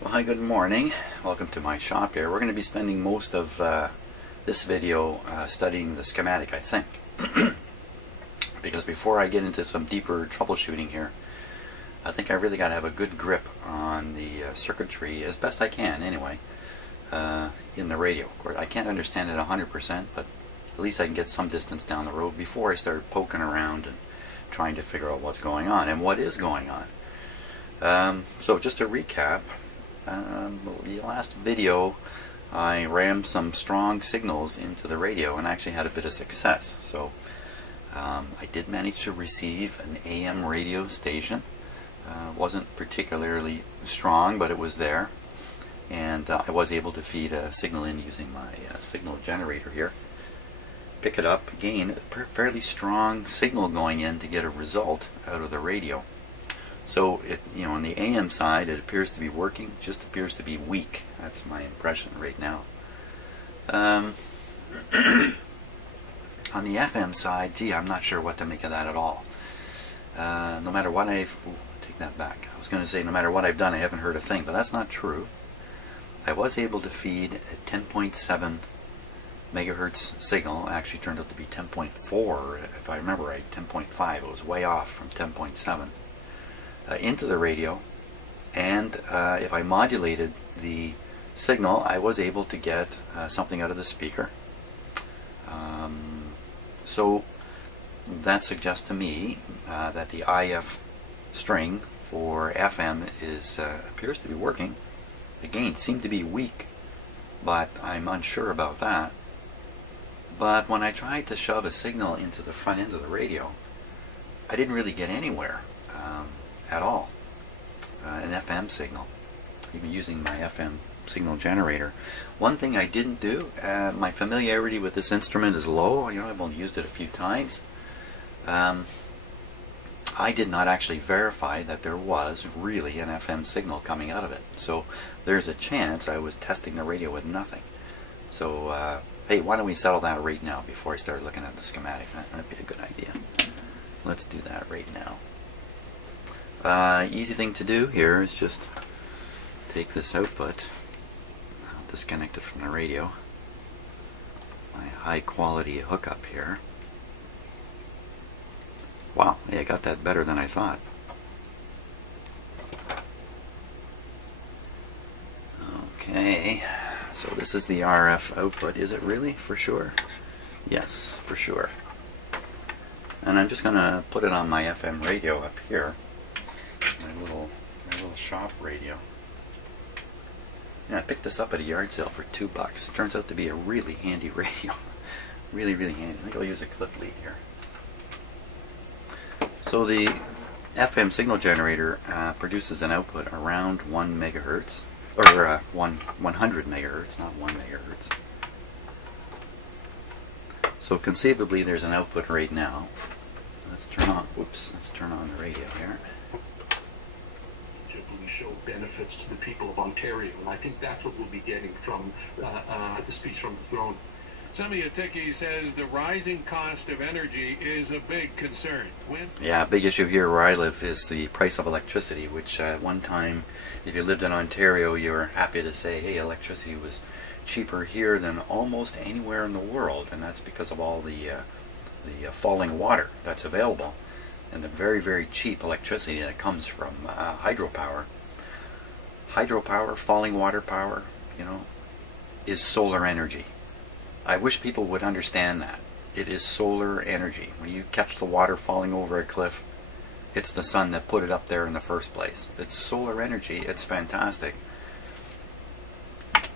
Well, hi, good morning. Welcome to my shop here. We're going to be spending most of this video studying the schematic, I think. Because before I get into some deeper troubleshooting here, I think I really got to have a good grip on the circuitry, as best I can anyway, in the radio. Of course, I can't understand it 100%, but at least I can get some distance down the road before I start poking around and trying to figure out what's going on and what is going on. So just to recap, the last video I rammed some strong signals into the radio and actually had a bit of success. So I did manage to receive an AM radio station. Wasn't particularly strong, but it was there, and I was able to feed a signal in using my signal generator here. Pick it up, again, a fairly strong signal going in to get a result out of the radio. So, on the AM side, it appears to be working, just appears to be weak. That's my impression right now. On the FM side, gee, I'm not sure what to make of that at all. No matter what take that back. I was going to say no matter what I've done, I haven't heard a thing, but that's not true. I was able to feed a 10.7 megahertz signal. Actually turned out to be 10.4, if I remember right, 10.5. It was way off from 10.7. Into the radio, and if I modulated the signal, I was able to get something out of the speaker. So that suggests to me that the IF string for FM appears to be working. Again, seemed to be weak, but I'm unsure about that. But when I tried to shove a signal into the front end of the radio, I didn't really get anywhere at all. An FM signal, even using my FM signal generator. One thing I didn't do, my familiarity with this instrument is low. I've only used it a few times. I did not actually verify that there was really an FM signal coming out of it. So there's a chance I was testing the radio with nothing. So hey, why don't we settle that right now before I start looking at the schematic? That'd be a good idea. Let's do that right now. Easy thing to do here is just take this output, disconnect it from the radio, my high quality hookup here. Wow, yeah, I got that better than I thought. Okay, so this is the RF output. Is it really? For sure? Yes, for sure. And I'm just going to put it on my FM radio up here. My little shop radio. Yeah, I picked this up at a yard sale for $2. Turns out to be a really handy radio. Really, really handy. I think I'll use a clip lead here. So the FM signal generator produces an output around 1 megahertz, or 100 megahertz, not 1 megahertz. So conceivably there's an output right now. Let's turn on the radio here. Show benefits to the people of Ontario, and I think that's what we'll be getting from the speech from the throne. Semyatiki says the rising cost of energy is a big concern. Yeah, a big issue here where I live is the price of electricity, which at one time, if you lived in Ontario, you were happy to say, hey, electricity was cheaper here than almost anywhere in the world, and that's because of all the falling water that's available and the very, very cheap electricity that comes from hydropower. Hydropower, falling water power, is solar energy. I wish people would understand that. It is solar energy. When you catch the water falling over a cliff, it's the sun that put it up there in the first place. It's solar energy. It's fantastic.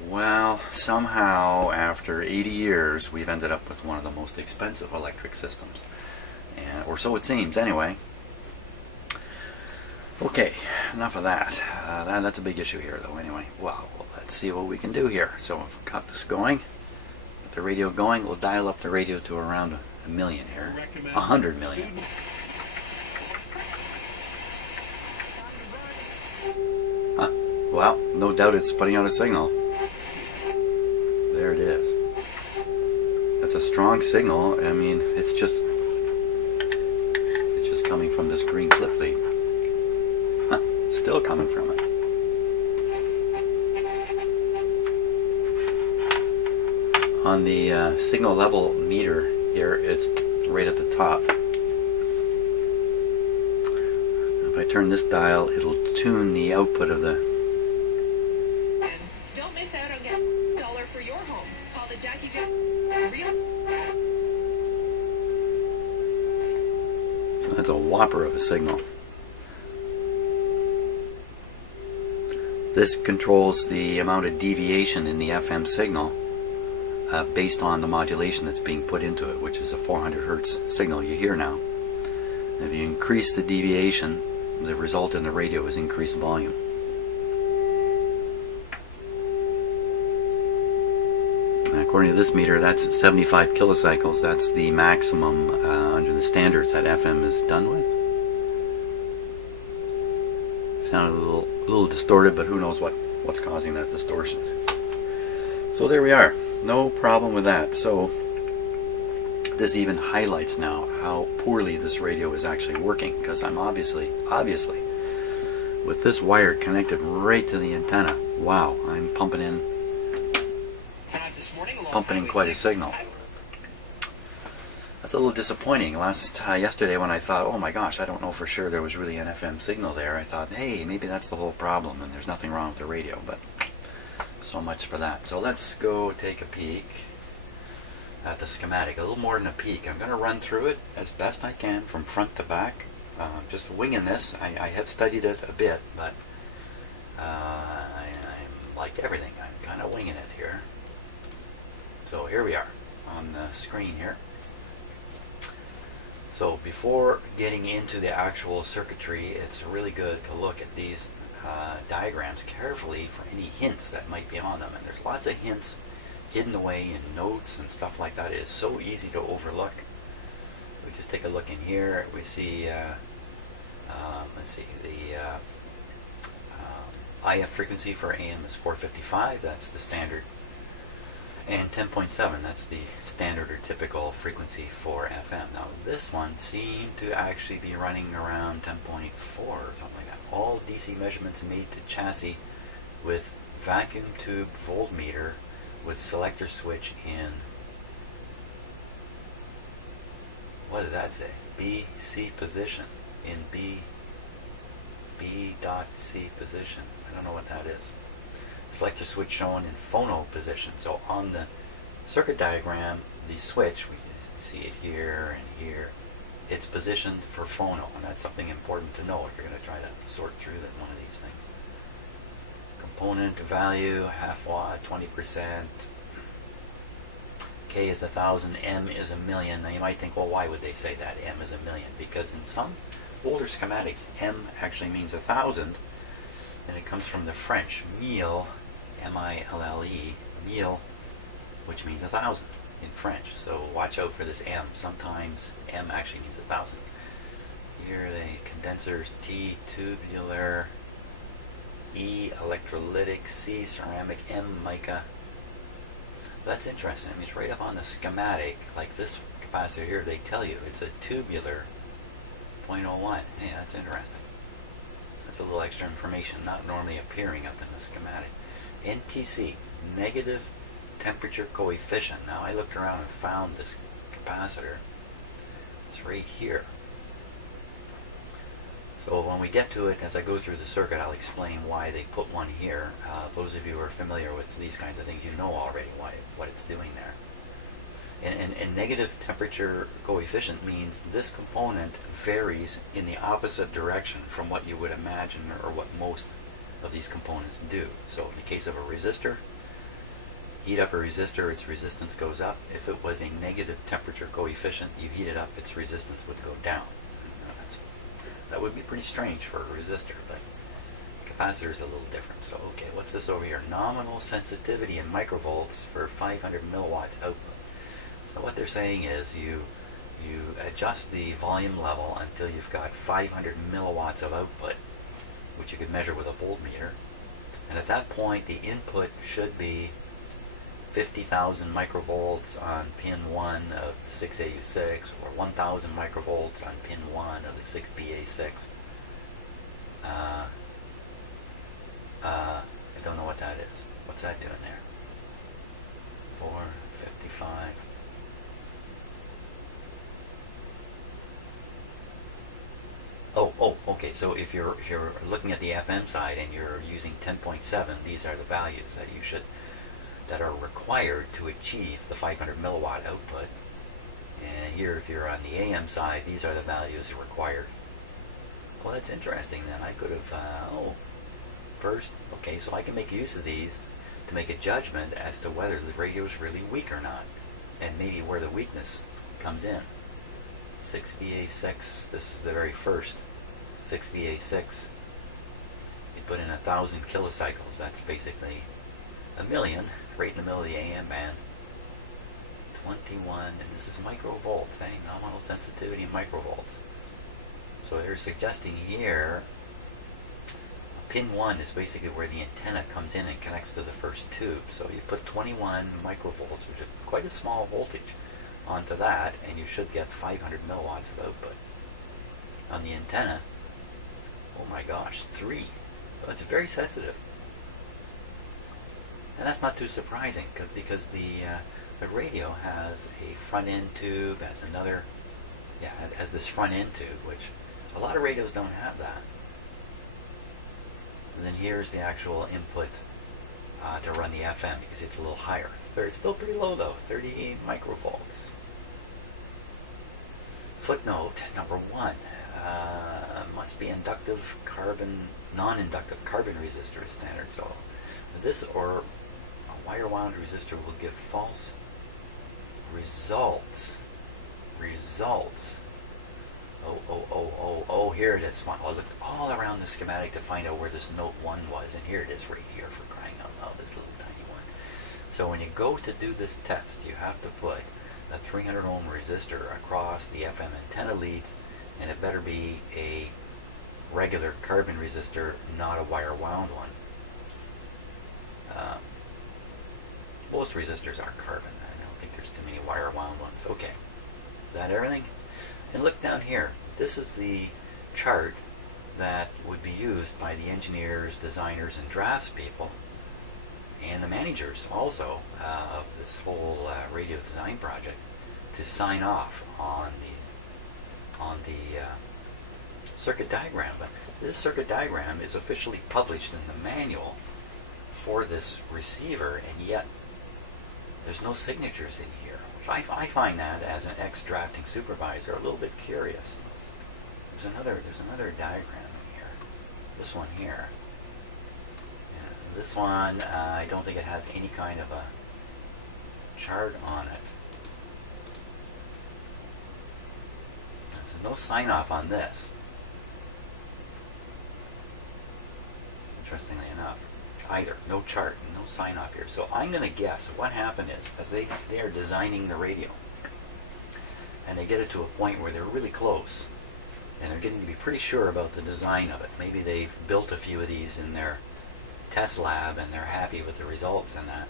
Well, somehow, after 80 years, we've ended up with one of the most expensive electric systems. Or so it seems, anyway. Okay, enough of that. That's a big issue here, though, anyway. Well, let's see what we can do here. So if we've got this going, get the radio going, we'll dial up the radio to around 1 million here. 100 million. Well, no doubt it's putting out a signal. There it is. That's a strong signal. I mean, it's just coming from this green clip lead. Still coming from it. on the signal level meter here, it's right at the top. If I turn this dial, it'll tune the output of the... Don't miss out on getting $1 for your home. Call the Jackie Jack Real. So that's a whopper of a signal. This controls the amount of deviation in the FM signal based on the modulation that's being put into it, which is a 400 Hertz signal you hear now. If you increase the deviation, the result in the radio is increased volume. And according to this meter, that's 75 kilocycles. That's the maximum under the standards that FM is done with. Sounded a little distorted, but who knows what's causing that distortion. So there we are. No problem with that. So this even highlights now how poorly this radio is actually working, because I'm obviously with this wire connected right to the antenna. Wow, I'm pumping in quite a signal. That's a little disappointing. Yesterday when I thought, oh my gosh, I don't know for sure there was really an FM signal there, I thought, hey, maybe that's the whole problem and there's nothing wrong with the radio. But so much for that. So let's go take a peek at the schematic. A little more than a peek. I'm going to run through it as best I can from front to back. Just winging this. I have studied it a bit, but I'm like everything. I'm kind of winging it here. So here we are on the screen here. So before getting into the actual circuitry, it's really good to look at these diagrams carefully for any hints that might be on them. And there's lots of hints hidden away in notes and stuff like that. It is so easy to overlook. We just take a look in here. We see, let's see, the IF frequency for AM is 455. That's the standard. And 10.7, that's the standard or typical frequency for FM. Now this one seemed to actually be running around 10.4 or something like that. All DC measurements made to chassis with vacuum tube voltmeter with selector switch in, what does that say? BC position, in B dot C position. I don't know what that is. Selector switch shown in phono position. So on the circuit diagram, the switch, we see it here and here, it's positioned for phono, and that's something important to know if you're going to try to sort through one of these things. Component value, half watt, 20%. K is 1,000, M is 1,000,000. Now you might think, well, why would they say that M is 1,000,000? Because in some older schematics, M actually means 1,000, and it comes from the French, mille, M-I-L-L-E, mille, which means 1,000 in French. So watch out for this M. Sometimes M actually means 1,000. Here the condensers, T, tubular, E, electrolytic, C, ceramic, M, mica. That's interesting. I mean, it's right up on the schematic, like this capacitor here, they tell you it's a tubular 0.01. Hey, that's interesting. That's a little extra information, not normally appearing up in the schematic. NTC, negative temperature coefficient. Now I looked around and found this capacitor. It's right here. So when we get to it, as I go through the circuit, I'll explain why they put one here. Those of you who are familiar with these kinds of things, you know already what it's doing there. And negative temperature coefficient means this component varies in the opposite direction from what you would imagine or what most of these components do. So in the case of a resistor, heat up a resistor, its resistance goes up. If it was a negative temperature coefficient, you heat it up, its resistance would go down. That would be pretty strange for a resistor, but capacitor is a little different. So okay, what's this over here? Nominal sensitivity in microvolts for 500 milliwatts output. So what they're saying is you adjust the volume level until you've got 500 milliwatts of output, which you could measure with a voltmeter. And at that point, the input should be 50,000 microvolts on pin 1 of the 6AU6, or 1,000 microvolts on pin 1 of the 6BA6. I don't know what that is. What's that doing there? 450. 55. Oh, okay. So if you're looking at the FM side and you're using 10.7, these are the values that are required to achieve the 500 milliwatt output. And here, if you're on the AM side, these are the values required. Well, that's interesting. Then I could have first, okay, so I can make use of these to make a judgment as to whether the radio is really weak or not, and maybe where the weakness comes in. 6VA6, this is the very first 6VA6. You put in 1,000 kilocycles, that's basically a million, right in the middle of the AM band. 21, and this is microvolts, nominal sensitivity microvolts. So they're suggesting here, pin 1 is basically where the antenna comes in and connects to the first tube. So you put 21 microvolts, which is quite a small voltage, onto that, and you should get 500 milliwatts of output. On the antenna, oh my gosh, 3. So it's very sensitive. And that's not too surprising, because the radio has a front end tube, has this front end tube, which a lot of radios don't have that. And then here's the actual input to run the FM, because it's a little higher. It's still pretty low though, 38 microvolts. Footnote number 1, must be inductive carbon, non-inductive carbon resistor is standard. So this or a wire wound resistor will give false results. Oh, here it is. I looked all around the schematic to find out where this note 1 was, and here it is right here, for crying out loud, this little tiny one. So when you go to do this test, you have to put a 300 ohm resistor across the FM antenna leads, and it better be a regular carbon resistor, not a wire wound one. Most resistors are carbon. I don't think there's too many wire wound ones. Okay, is that everything? And look down here. This is the chart that would be used by the engineers, designers, and draftspeople, and the managers also of this whole radio design project to sign off on the circuit diagram. But this circuit diagram is officially published in the manual for this receiver, and yet there's no signatures in here. I find that, as an ex-drafting supervisor, a little bit curious. There's another diagram in here. This one here. And this one, I don't think it has any kind of a chart on it. So no sign-off on this. Interestingly enough. Either. No chart, no sign off here. So I'm going to guess what happened is, as they are designing the radio, and they get it to a point where they're really close, and they're getting to be pretty sure about the design of it. Maybe they've built a few of these in their test lab, and they're happy with the results and that.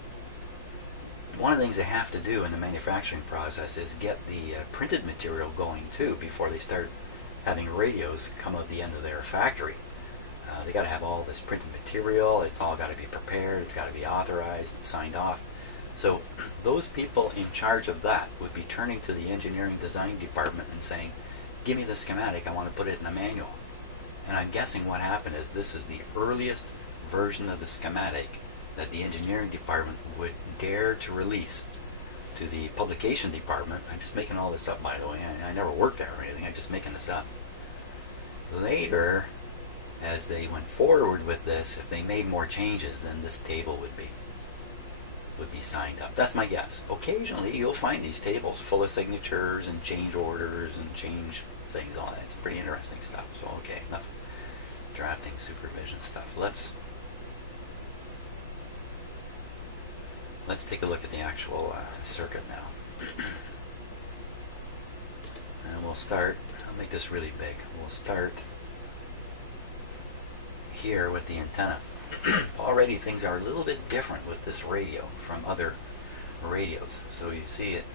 One of the things they have to do in the manufacturing process is get the printed material going too, before they start having radios come out the end of their factory. They got to have all this printed material. It's all got to be prepared. It's got to be authorized and signed off. So those people in charge of that would be turning to the engineering design department and saying, give me the schematic, I want to put it in a manual. And I'm guessing what happened is this is the earliest version of the schematic that the engineering department would dare to release to the publication department. I'm just making all this up, by the way. I never worked there or anything. I'm just making this up. Later, as they went forward with this, if they made more changes, then this table would be signed up. That's my guess. Occasionally you'll find these tables full of signatures and change orders and change things, all that. It's pretty interesting stuff. So okay, enough drafting supervision stuff. Let's take a look at the actual circuit now. And we'll start, I'll make this really big. We'll start here with the antenna. Already things are a little bit different with this radio from other radios. So you see it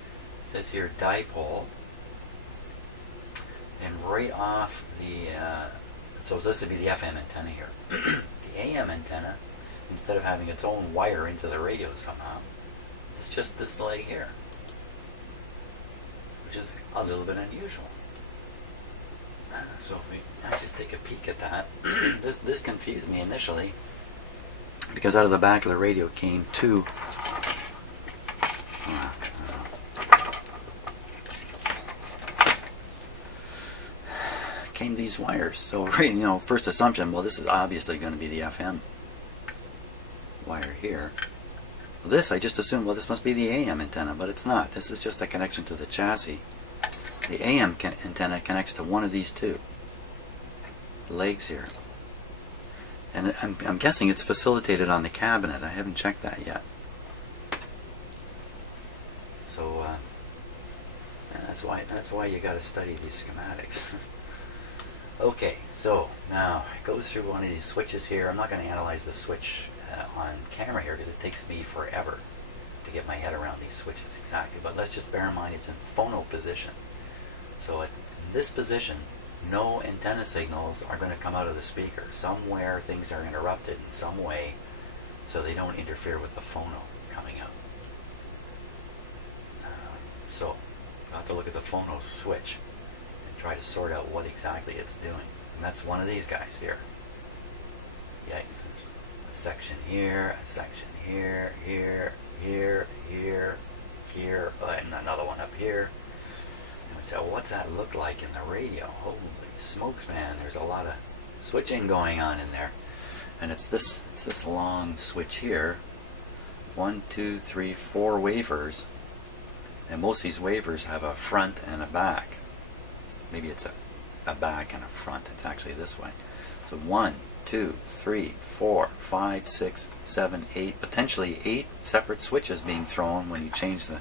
says here dipole, and right off the so this would be the FM antenna here. The AM antenna, instead of having its own wire into the radio somehow, it's just this leg here. which is a little bit unusual. So if we just take a peek at that, this confused me initially, because out of the back of the radio came these wires. So first assumption, well, this is obviously going to be the FM wire here. This I just assumed, well, this must be the AM antenna, but it's not. This is just a connection to the chassis. The AM antenna connects to one of these two legs here, and I'm guessing it's facilitated on the cabinet. I haven't checked that yet. So that's why you got to study these schematics. Okay, so now it goes through one of these switches here. I'm not going to analyze the switch on camera here because it takes me forever to get my head around these switches exactly. But let's just bear in mind it's in phono position. So in this position, no antenna signals are going to come out of the speaker. Somewhere things are interrupted in some way so they don't interfere with the phono coming out. So I'll have to look at the phono switch and try to sort out what exactly it's doing. And that's one of these guys here. Yikes. A section here, a section here, here, here, here, here, and another one up here. And we say, well, what's that look like in the radio? Holy smokes, man, there's a lot of switching going on in there. And it's this long switch here. 1, 2, 3, 4 wafers. And most of these wafers have a front and a back. Maybe it's a back and a front. It's actually this way. So 1, 2, 3, 4, 5, 6, 7, 8, potentially 8 separate switches being thrown when you change the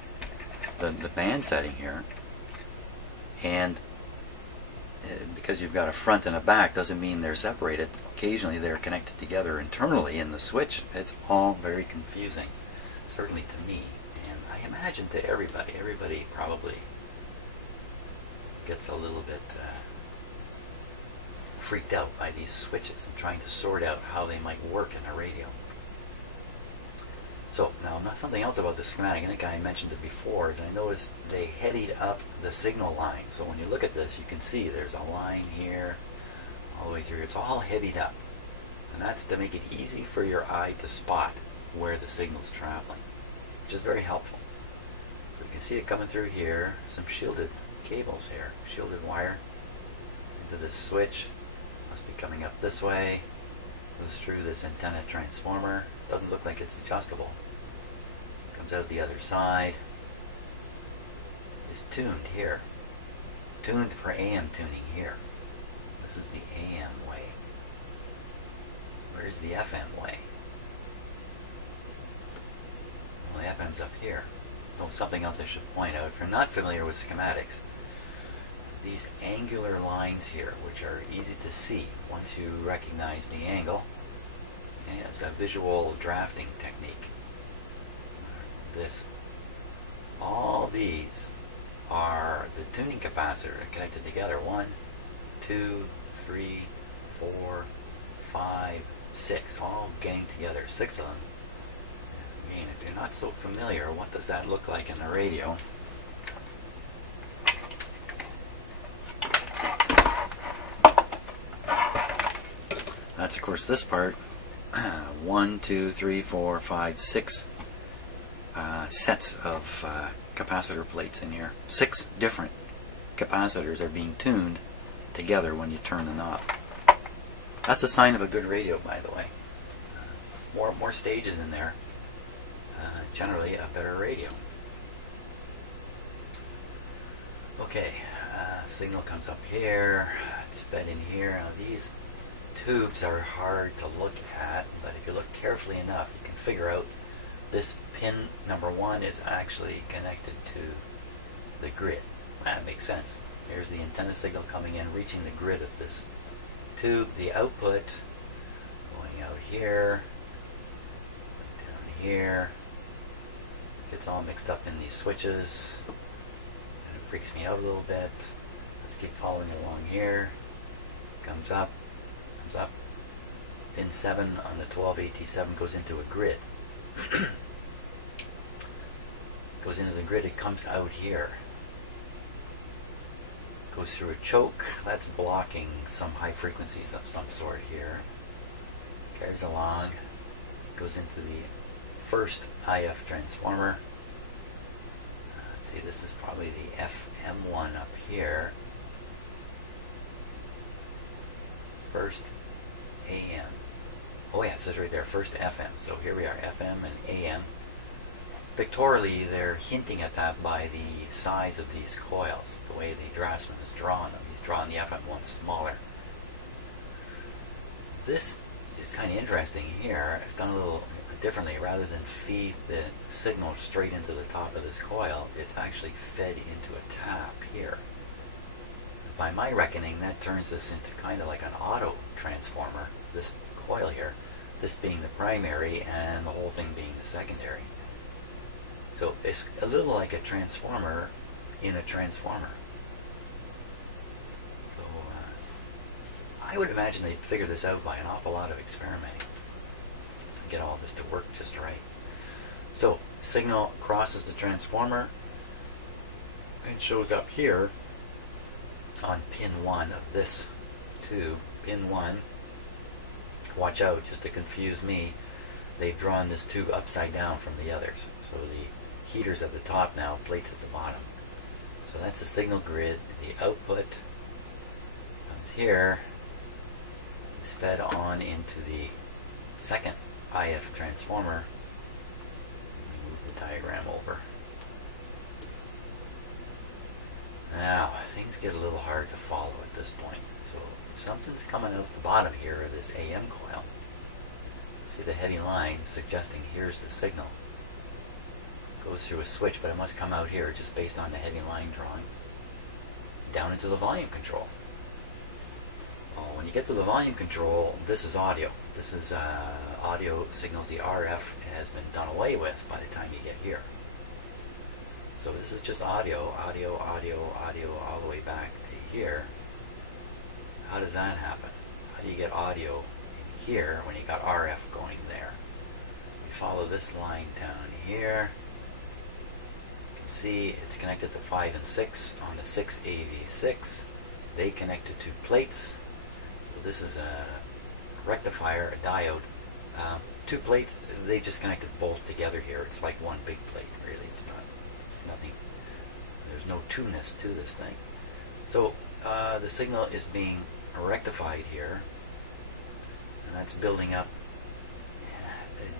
band setting here. And because you've got a front and a back doesn't mean they're separated. Occasionally they're connected together internally in the switch. It's all very confusing, certainly to me, and I imagine to everybody. Everybody probably gets a little bit freaked out by these switches and trying to sort out how they might work in a radio. So now something else about the schematic, I think I mentioned it before, is I noticed they headied up the signal line. So when you look at this, you can see there's a line here all the way through. It's all headied up, and that's to make it easy for your eye to spot where the signal's traveling, which is very helpful. So you can see it coming through here, some shielded cables here, shielded wire into this switch. Must be coming up this way, goes through this antenna transformer. Doesn't look like it's adjustable. Comes out the other side. Is tuned here. Tuned for AM tuning here. This is the AM way. Where's the FM way? Well, the FM's up here. Oh, something else I should point out. If you're not familiar with schematics, these angular lines here, which are easy to see once you recognize the angle. Okay, it's a visual drafting technique. All these are the tuning capacitor connected together. 1, 2, 3, 4, 5, 6, all getting together, 6 of them. I mean, if you're not so familiar, what does that look like in the radio? That's, of course, this part. 1, 2, 3, 4, 5, 6 sets of capacitor plates in here. 6 different capacitors are being tuned together when you turn the knob. That's a sign of a good radio, by the way. More stages in there. Generally, a better radio. Okay, signal comes up here. It's fed in here. Now these tubes are hard to look at, but if you look carefully enough, you can figure out this pin number 1 is actually connected to the grid. That makes sense. Here's the antenna signal coming in, reaching the grid of this tube. The output going out here, down here. It's all mixed up in these switches, and it freaks me out a little bit. Let's keep following along here. Comes up. Up. Pin 7 on the 12AT7 goes into a grid. Goes into the grid, it comes out here. Goes through a choke. That's blocking some high frequencies of some sort here. Carries along. Goes into the first IF transformer. Let's see, this is probably the FM1 up here. First AM. Oh yeah, it says right there, first FM. So here we are, FM and AM. Pictorially, they're hinting at that by the size of these coils, the way the draftsman has drawn them. He's drawn the FM one smaller. This is kind of interesting here. It's done a little differently. Rather than feed the signal straight into the top of this coil, it's actually fed into a tap here. By my reckoning, that turns this into kind of like an auto transformer, this coil here, this being the primary and the whole thing being the secondary. So it's a little like a transformer in a transformer. So I would imagine they'd figure this out by an awful lot of experimenting to get all this to work just right. So signal crosses the transformer and shows up here on pin 1 of this tube. Pin 1, watch out, just to confuse me, they've drawn this tube upside down from the others. So the heater's at the top now, plates at the bottom. So that's the signal grid. The output comes here, is fed on into the second IF transformer. Let me move the diagram over. Now, things get a little hard to follow at this point. So something's coming out the bottom here of this AM coil. See the heavy line suggesting here's the signal. Goes through a switch, but it must come out here just based on the heavy line drawing. Down into the volume control. Well, when you get to the volume control, this is audio. This is audio signals. The RF has been done away with by the time you get here. So this is just audio, audio, audio, audio, all the way back to here. How does that happen? How do you get audio in here when you got RF going there? You follow this line down here. You can see it's connected to 5 and 6 on the 6AV6. They connected to plates. So this is a rectifier, a diode. 2 plates, they just connected both together here. It's like one big plate, really. It's nothing. There's no two-ness to this thing. So the signal is being rectified here, and that's building up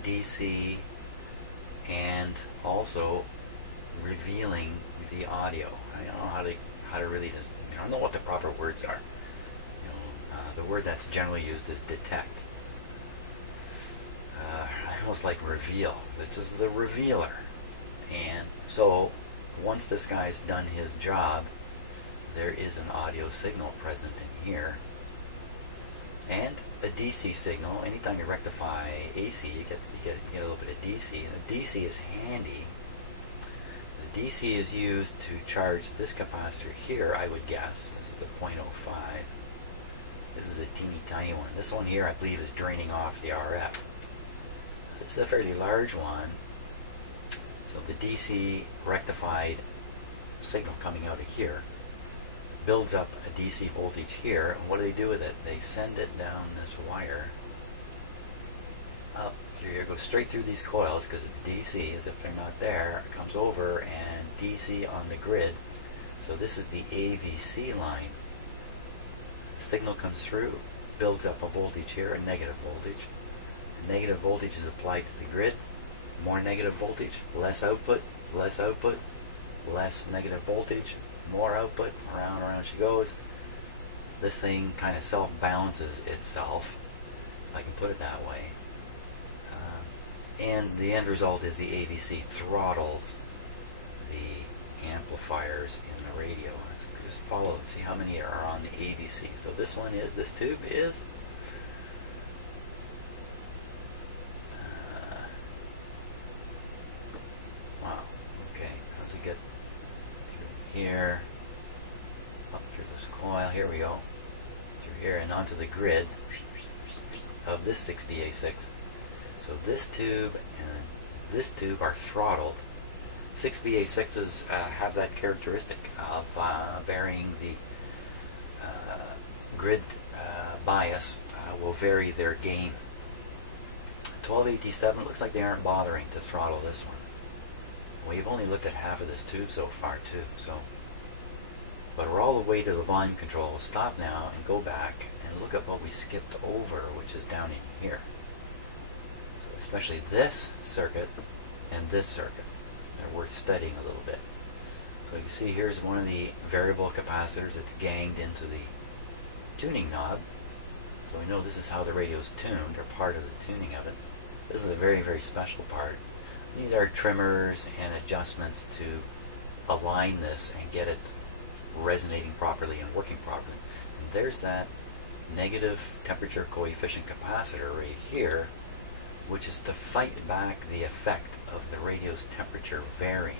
DC and also revealing the audio. I don't know how to really just, I don't know what the proper words are. The word that's generally used is detect. Almost like reveal. This is the revealer. And so once this guy's done his job, there is an audio signal present in here and a DC signal. Anytime you rectify AC, you get a little bit of DC. And the DC is handy. The DC is used to charge this capacitor here, I would guess. This is the 0.05. This is a teeny tiny one. This one here, I believe, is draining off the RF. This is a fairly large one. So the DC rectified signal coming out of here builds up a DC voltage here. And what do they do with it? They send it down this wire up through here, goes straight through these coils because it's DC, as if they're not there. It comes over and DC on the grid. So this is the AVC line. The signal comes through, builds up a voltage here, a negative voltage. The negative voltage is applied to the grid. More negative voltage, less output, less output, less negative voltage, more output, around and around she goes. This thing kind of self-balances itself, if I can put it that way. And the end result is the AVC throttles the amplifiers in the radio. Let's just follow and see how many are on the AVC. So this one is, this tube is get through here, up through this coil, here we go, through here and onto the grid of this 6BA6. So this tube and this tube are throttled. 6BA6s have that characteristic of varying the grid bias will vary their gain. 1287, looks like they aren't bothering to throttle this one. We've only looked at half of this tube so far too, but we're all the way to the volume control. We'll stop now and go back and look at what we skipped over, which is down in here. So especially this circuit and this circuit. They're worth studying a little bit. So you can see here's one of the variable capacitors that's ganged into the tuning knob. So we know this is how the radio is tuned, or part of the tuning of it. This is a very, very special part. These are trimmers and adjustments to align this and get it resonating properly and working properly. And there's that negative temperature coefficient capacitor right here, which is to fight back the effect of the radio's temperature varying.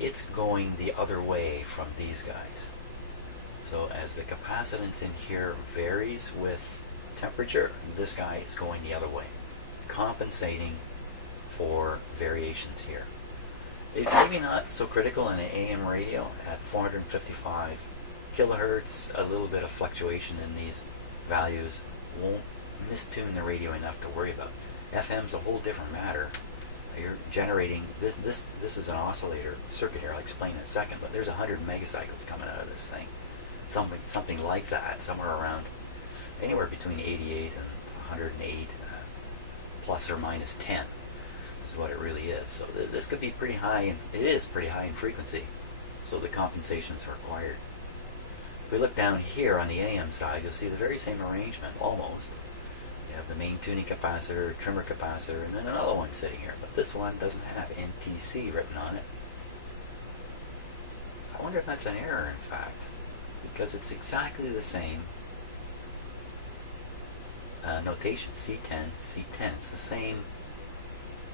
It's going the other way from these guys. So as the capacitance in here varies with temperature, this guy is going the other way, compensating for variations here. It's maybe not so critical in an AM radio at 455 kilohertz. A little bit of fluctuation in these values won't mistune the radio enough to worry about. FM's a whole different matter. You're generating, this is an oscillator circuit here, I'll explain in a second, but there's 100 megacycles coming out of this thing. Something like that, somewhere around, anywhere between 88 and 108, plus or minus 10 is what it really is. So this could be pretty high, and it is pretty high in frequency, so the compensations are required. If we look down here on the AM side, you'll see the very same arrangement, almost. You have the main tuning capacitor, trimmer capacitor, and then another one sitting here. But this one doesn't have NTC written on it. I wonder if that's an error, in fact, because it's exactly the same notation, C10, C10. It's the same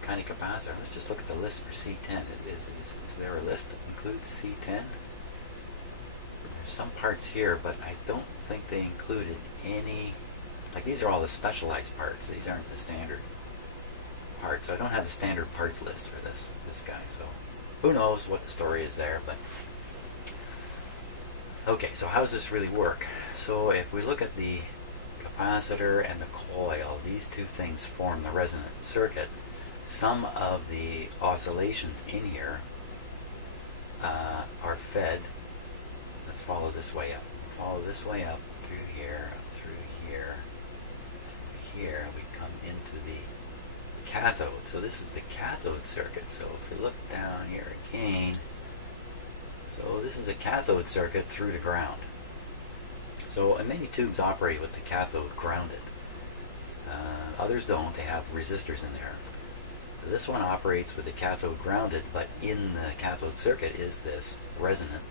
kind of capacitor. Let's just look at the list for C10. Is there a list that includes C10? There's some parts here, but I don't think they included any. Like, these are all the specialized parts. These aren't the standard parts. So I don't have a standard parts list for this guy. So who knows what the story is there, but okay, so how does this really work? So if we look at the capacitor and the coil, these two things form the resonant circuit. Some of the oscillations in here are fed. Let's follow this way up. Follow this way up through here, here, and we come into the cathode. So this is the cathode circuit. So if we look down here again, so this is a cathode circuit through the ground. So and many tubes operate with the cathode grounded. Others don't. They have resistors in there. This one operates with the cathode grounded, but in the cathode circuit is this resonant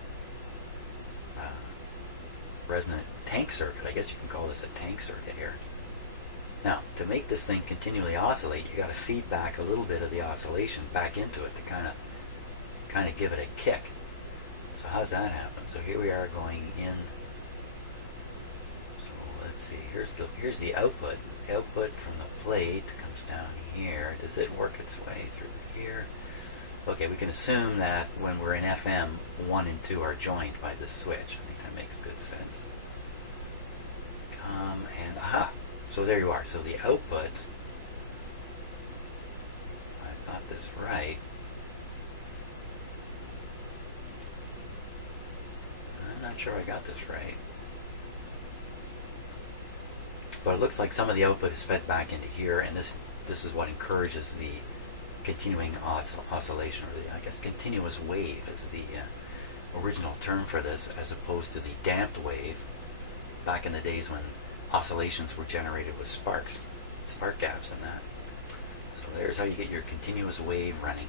tank circuit. I guess you can call this a tank circuit here. Now, to make this thing continually oscillate, you got to feed back a little bit of the oscillation back into it to kind of give it a kick. So how's that happen? So here we are going in. So let's see. Here's the output. Output from the plate comes down here. Does it work its way through here? Okay, we can assume that when we're in FM, 1 and 2 are joined by this switch. I think that makes good sense. Come and aha! So there you are. So the output, I got this right. I'm not sure I got this right. But it looks like some of the output is fed back into here, and this is what encourages the continuing oscillation, or the, I guess, continuous wave is the original term for this, as opposed to the damped wave back in the days when oscillations were generated with spark gaps and that. So there's how you get your continuous wave running.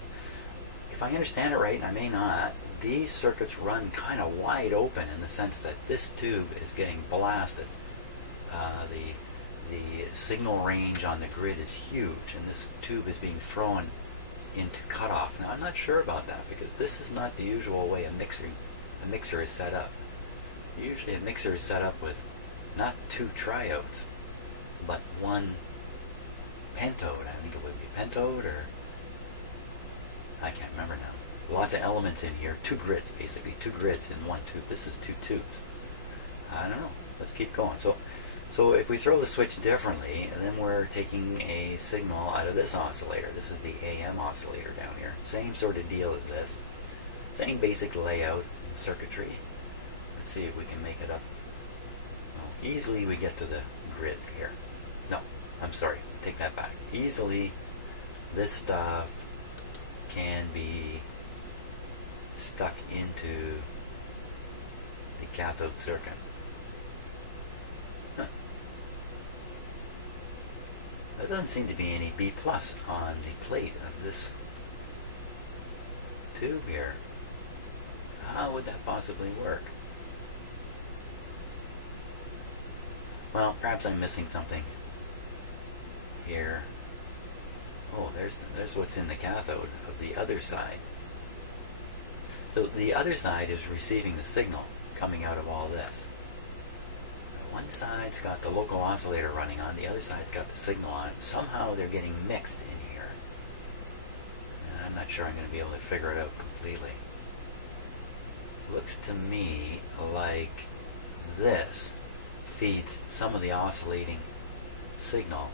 If I understand it right, and I may not, these circuits run kind of wide open in the sense that this tube is getting blasted. The signal range on the grid is huge, and this tube is being thrown into cutoff. Now, I'm not sure about that, because this is not the usual way a mixer is set up. Usually a mixer is set up with not 2 triodes, but 1 pentode. I think it would be pentode, or I can't remember now. Lots of elements in here. 2 grids, basically. 2 grids in 1 tube. This is 2 tubes. I don't know. let's keep going. So if we throw the switch differently, then we're taking a signal out of this oscillator. This is the AM oscillator down here. Same sort of deal as this. Same basic layout and circuitry. Let's see if we can make it up. Well, easily we get to the grid here. No, I'm sorry, take that back. Easily this stuff can be stuck into the cathode circuit. There doesn't seem to be any B plus on the plate of this tube here. How would that possibly work? Well, perhaps I'm missing something here. Oh, there's what's in the cathode of the other side. So the other side is receiving the signal coming out of all this. One side's got the local oscillator running on, the other side's got the signal on. Somehow they're getting mixed in here. And I'm not sure I'm going to be able to figure it out completely. Looks to me like this feeds some of the oscillating signal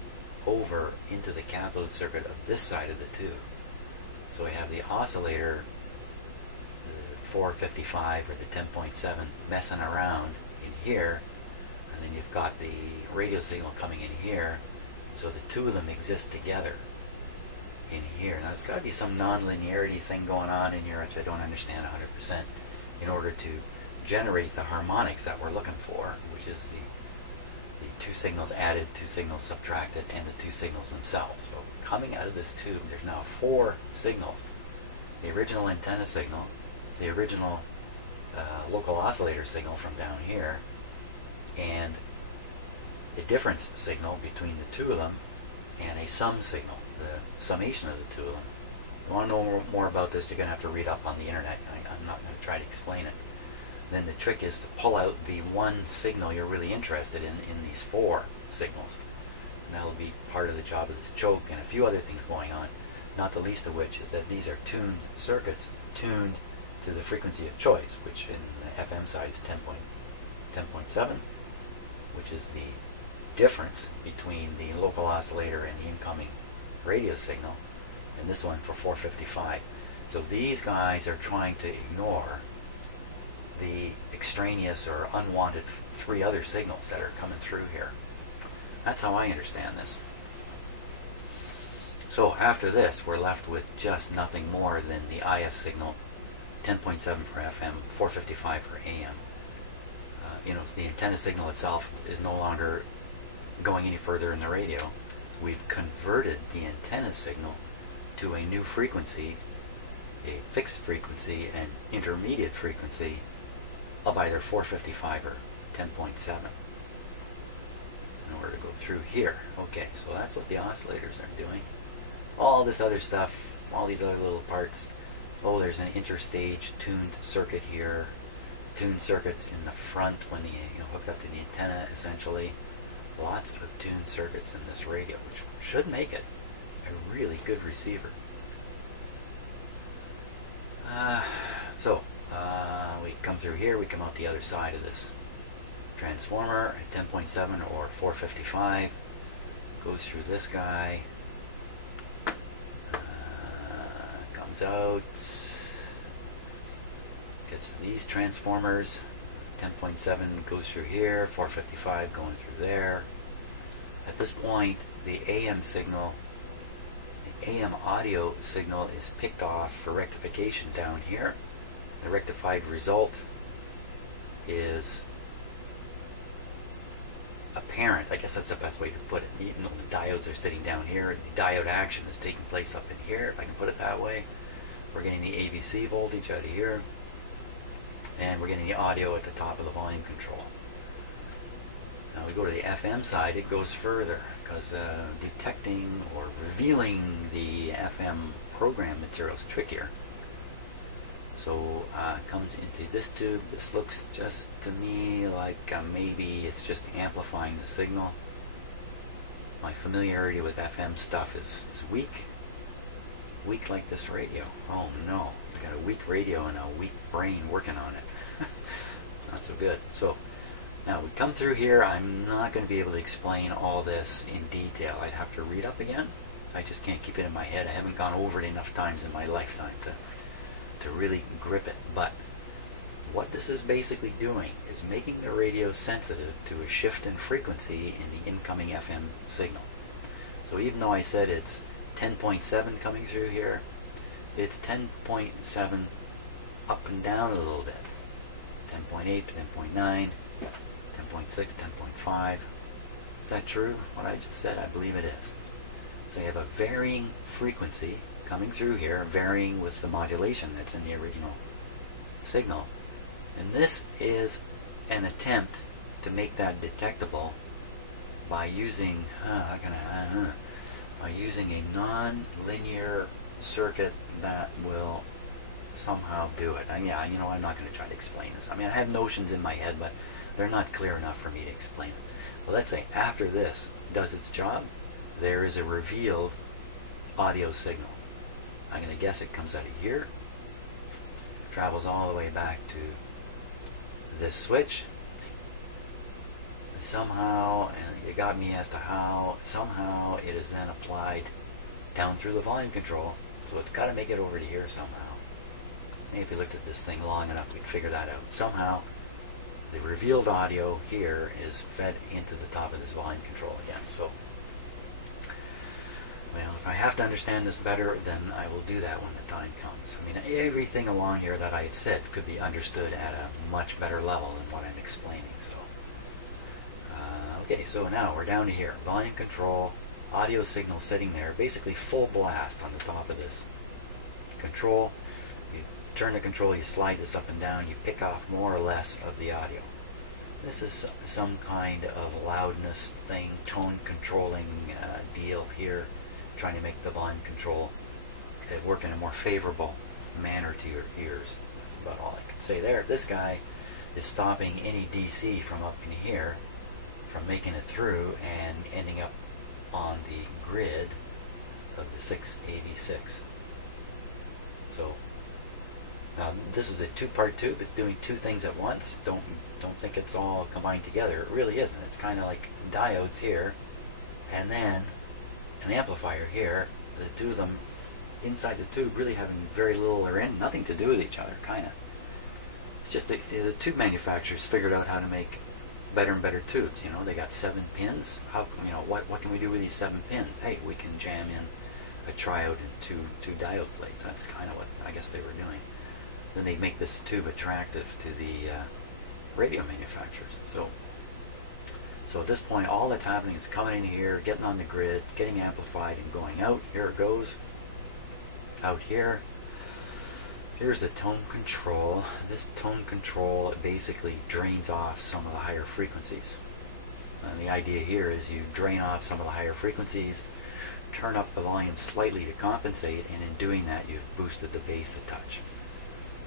over into the cathode circuit of this side of the tube. So we have the oscillator, the 455 or the 10.7 messing around in here. And then you've got the radio signal coming in here, so the two of them exist together in here. Now there's got to be some nonlinearity thing going on in here which I don't understand 100% in order to generate the harmonics that we're looking for, which is the two signals added, two signals subtracted, and the two signals themselves. So coming out of this tube, there's now 4 signals. The original antenna signal, the original local oscillator signal from down here, and the difference signal between the two of them, and a sum signal, the summation of the two of them. If you want to know more about this, you're going to have to read up on the internet. I'm not going to try to explain it. Then the trick is to pull out the one signal you're really interested in these 4 signals. And that'll be part of the job of this choke and a few other things going on, not the least of which is that these are tuned circuits, tuned to the frequency of choice, which in the FM side is 10.7. which is the difference between the local oscillator and the incoming radio signal, and this one for 455. So these guys are trying to ignore the extraneous or unwanted 3 other signals that are coming through here. That's how I understand this. So after this, we're left with just nothing more than the IF signal, 10.7 for FM, 455 for AM. The antenna signal itself is no longer going any further in the radio. We've converted the antenna signal to a new frequency, a fixed frequency and intermediate frequency of either 455 or 10.7 in order to go through here. Okay, so that's what the oscillators are doing. All this other stuff, all these other little parts. Oh, there's an interstage tuned circuit here. Tuned circuits in the front when you hooked up to the antenna, essentially. Lots of tuned circuits in this radio, which should make it a really good receiver. We come through here, we come out the other side of this transformer at 10.7 or 455, goes through this guy, comes out, gets these transformers, 10.7 goes through here, 455 going through there. At this point, the AM signal, the AM audio signal is picked off for rectification down here. The rectified result is apparent. I guess that's the best way to put it. Even though the diodes are sitting down here, the diode action is taking place up in here, if I can put it that way. We're getting the ABC voltage out of here, and we're getting the audio at the top of the volume control. Now we go to the FM side, it goes further, because detecting or revealing the FM program material is trickier. So it comes into this tube. This looks just to me like maybe it's just amplifying the signal. My familiarity with FM stuff is weak. Weak like this radio. Oh no, I got a weak radio and a weak brain working on it. It's not so good. So Now we come through here. I'm not going to be able to explain all this in detail. I'd have to read up again. I just can't keep it in my head. I haven't gone over it enough times in my lifetime to really grip it. But what this is basically doing is making the radio sensitive to a shift in frequency in the incoming FM signal. So even though I said it's 10.7 coming through here, it's 10.7 up and down a little bit. 10.8, 10.9, 10.6, 10.5. Is that true, what I just said? I believe it is. So you have a varying frequency coming through here, varying with the modulation that's in the original signal. And this is an attempt to make that detectable by using by using a non-linear circuit that will somehow do it. Yeah, you know, I'm not going to try to explain this. I mean, I have notions in my head, but they're not clear enough for me to explain it. Well, let's say after this does its job, there is a revealed audio signal. I'm going to guess it comes out of here, travels all the way back to this switch, and somehow, and you got me as to how, somehow it is then applied down through the volume control. So it's got to make it over to here somehow. Maybe if we looked at this thing long enough, we'd figure that out. Somehow, the revealed audio here is fed into the top of this volume control again. So, well, if I have to understand this better, then I will do that when the time comes. I mean, everything along here that I said could be understood at a much better level than what I'm explaining. So, okay, so now we're down to here. Volume control, audio signal sitting there, basically full blast on the top of this control. You turn the control, you slide this up and down, you pick off more or less of the audio. This is some kind of loudness thing, tone controlling deal here, trying to make the volume control work in a more favorable manner to your ears. That's about all I can say there. This guy is stopping any DC from up in here from making it through and ending up on the grid of the 686. So this is a two-part tube. It's doing two things at once. Don't think it's all combined together. It really isn't. It's kind of like diodes here, and then an amplifier here. The two of them inside the tube really having very little or nothing to do with each other. Kind of. It's just the tube manufacturers figured out how to make better and better tubes. You know, they got 7 pins. How, you know, what can we do with these 7 pins? Hey, we can jam in a triode and two diode plates. That's kind of what I guess they were doing. Then they make this tube attractive to the radio manufacturers. So at this point, all that's happening is coming in here, getting on the grid, getting amplified, and going out. Here it goes. Out here. Here's the tone control. This tone control basically drains off some of the higher frequencies. And the idea here is you drain off some of the higher frequencies, turn up the volume slightly to compensate, and in doing that you've boosted the bass a touch.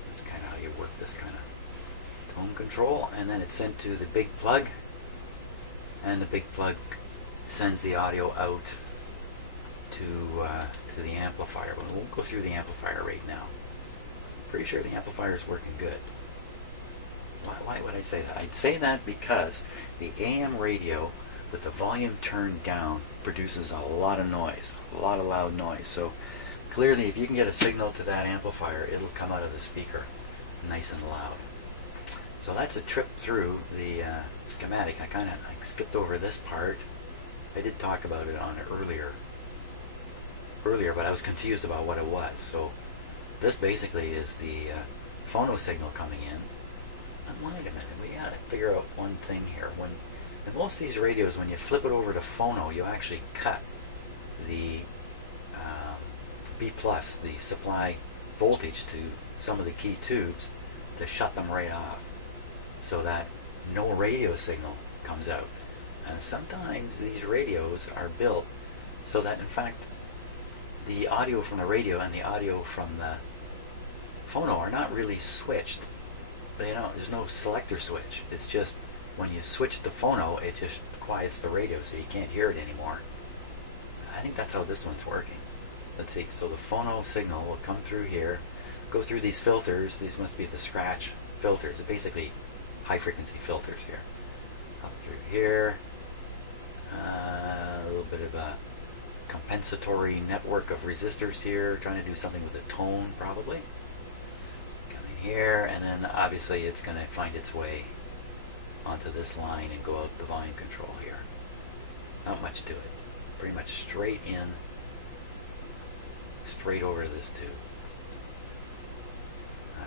That's kind of how you work this kind of tone control. And then it's sent to the big plug, and the big plug sends the audio out to the amplifier. But we won't go through the amplifier right now. Pretty sure the amplifier is working good. Why would I say that? I'd say that because the AM radio with the volume turned down produces a lot of noise, a lot of loud noise. So clearly if you can get a signal to that amplifier, it'll come out of the speaker nice and loud. So that's a trip through the schematic. I skipped over this part. I did talk about it on it earlier, but I was confused about what it was. So this basically is the phono signal coming in. And wait a minute, we gotta figure out one thing here. In most of these radios, when you flip it over to phono, you actually cut the B+, the supply voltage to some of the key tubes to shut them right off so that no radio signal comes out. And sometimes these radios are built so that in fact the audio from the radio and the audio from the phono are not really switched. There's no selector switch. It's just when you switch to phono, it just quiets the radio so you can't hear it anymore. I think that's how this one's working. Let's see, so the phono signal will come through here, go through these filters. These must be the scratch filters. They're basically high frequency filters here. up through here. A little bit of a compensatory network of resistors here, trying to do something with the tone probably. Coming here, and then obviously it's going to find its way onto this line and go out the volume control here. Not much to it. Pretty much straight in, straight over to this tube.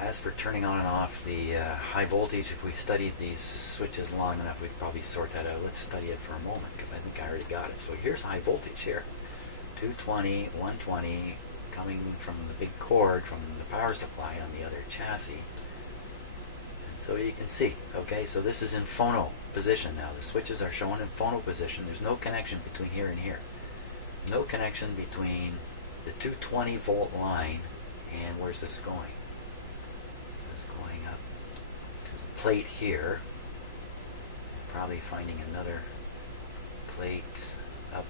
As for turning on and off the high voltage, if we studied these switches long enough, we'd probably sort that out. Let's study it for a moment, because I think I already got it. So here's high voltage here. 220, 120, coming from the big cord from the power supply on the other chassis. And so you can see, okay, so this is in phono position now. The switches are shown in phono position. There's no connection between here and here. No connection between the 220 volt line and where's this going? Plate here, probably finding another plate up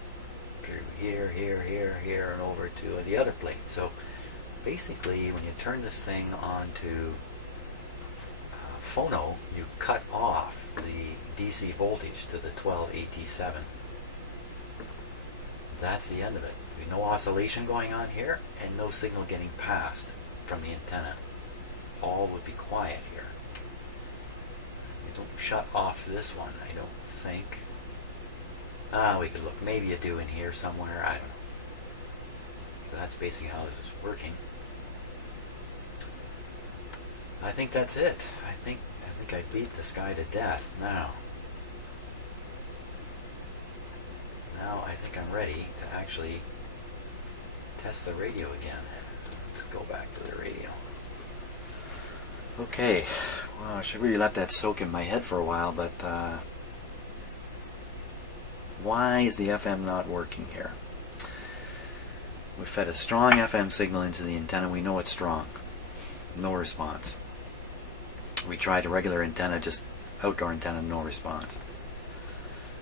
through here, here, and over to the other plate. So basically, when you turn this thing on to phono, you cut off the DC voltage to the 12 AT7. That's the end of it. There's no oscillation going on here, and no signal getting passed from the antenna. All would be quiet here. Don't shut off this one, I don't think. We could look. Maybe you do in here somewhere. I don't know. But that's basically how this is working. I think that's it. I think I beat this guy to death. Now I think I'm ready to actually test the radio again. Let's go back to the radio. Okay, well, I should really let that soak in my head for a while, but why is the FM not working here? We fed a strong FM signal into the antenna. We know it's strong. No response. We tried a regular antenna, just outdoor antenna, no response.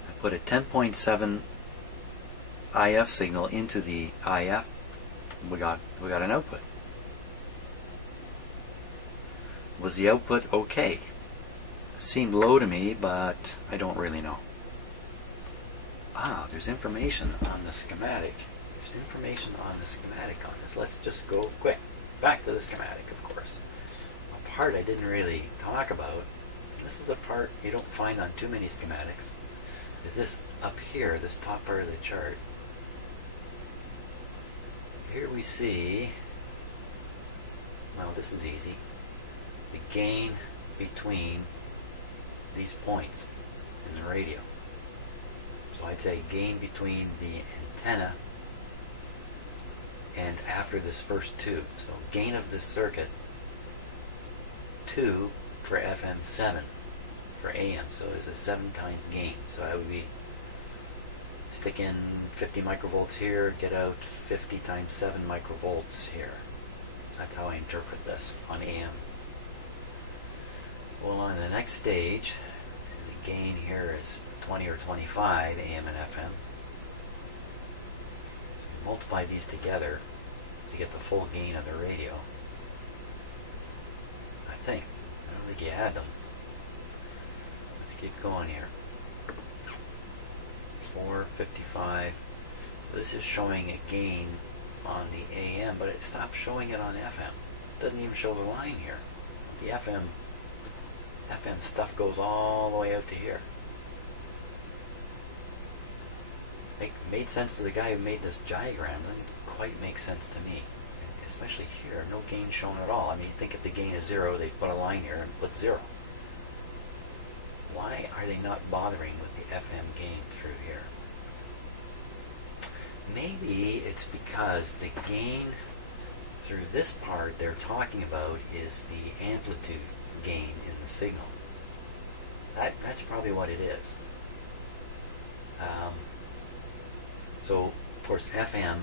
I put a 10.7 IF signal into the IF. We got an output. Was the output okay? Seemed low to me, but I don't really know. There's information on the schematic. There's information on the schematic on this. Let's just go quick. Back to the schematic, of course. A part I didn't really talk about, this is a part you don't find on too many schematics, is this up here, this top part of the chart. Here we see, well, this is easy. The gain between these points in the radio. So I'd say gain between the antenna and after this first tube. So gain of this circuit 2 for FM 7 for AM. So there's a 7 times gain. So I would be stick in 50 microvolts here, get out 50 times 7 microvolts here. That's how I interpret this on AM. Well, on the next stage, so the gain here is 20 or 25 AM and FM. So you multiply these together to get the full gain of the radio. I think. I don't think you add them. Let's keep going here. 455. So this is showing a gain on the AM, but it stopped showing it on FM. It doesn't even show the line here. The FM stuff goes all the way out to here. Made sense to the guy who made this diagram. Doesn't quite make sense to me. Especially here, no gain shown at all. I mean, you think if the gain is 0, they put a line here and put 0. Why are they not bothering with the FM gain through here? Maybe it's because the gain through this part they're talking about is the amplitude gain in the signal. That's probably what it is. So, of course, FM,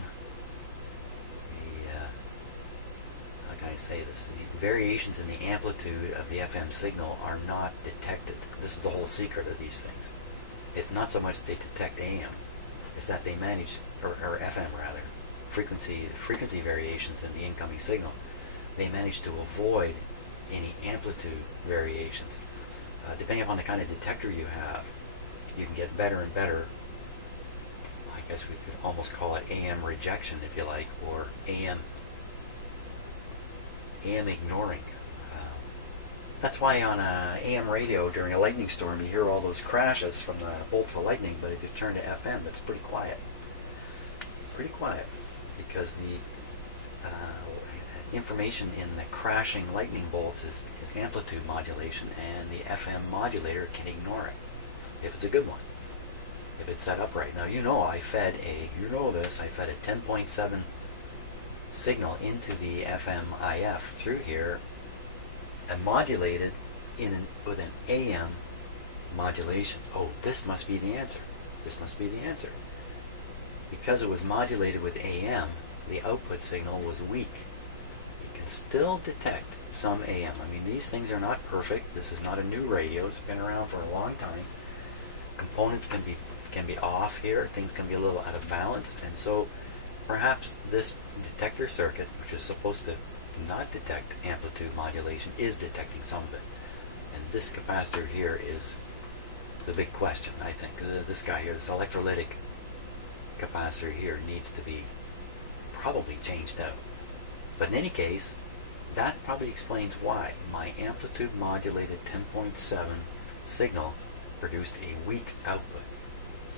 how can I say this? The variations in the amplitude of the FM signal are not detected. This is the whole secret of these things. It's not so much they detect AM, it's that they manage, or FM rather, frequency variations in the incoming signal. They manage to avoid any amplitude variations. Depending upon the kind of detector you have, you can get better and better. I guess we could almost call it AM rejection, if you like, or AM ignoring. That's why on a AM radio during a lightning storm you hear all those crashes from the bolts of lightning, but if you turn to FM it's pretty quiet. Pretty quiet, because the information in the crashing lightning bolts is amplitude modulation, and the FM modulator can ignore it if it's a good one, if it's set up right. Now I fed a 10.7 signal into the FM IF through here and modulated with an AM modulation. Oh, this must be the answer. This must be the answer. Because it was modulated with AM, the output signal was weak. You can still detect some AM. I mean, these things are not perfect. This is not a new radio. It's been around for a long time. Components can be off here. Things can be a little out of balance, and so perhaps this detector circuit, which is supposed to not detect amplitude modulation, is detecting some of it. And this capacitor here is the big question, I think. This guy here, this electrolytic capacitor here, needs to be probably changed out. But in any case, that probably explains why my amplitude modulated 10.7 signal produced a weak output.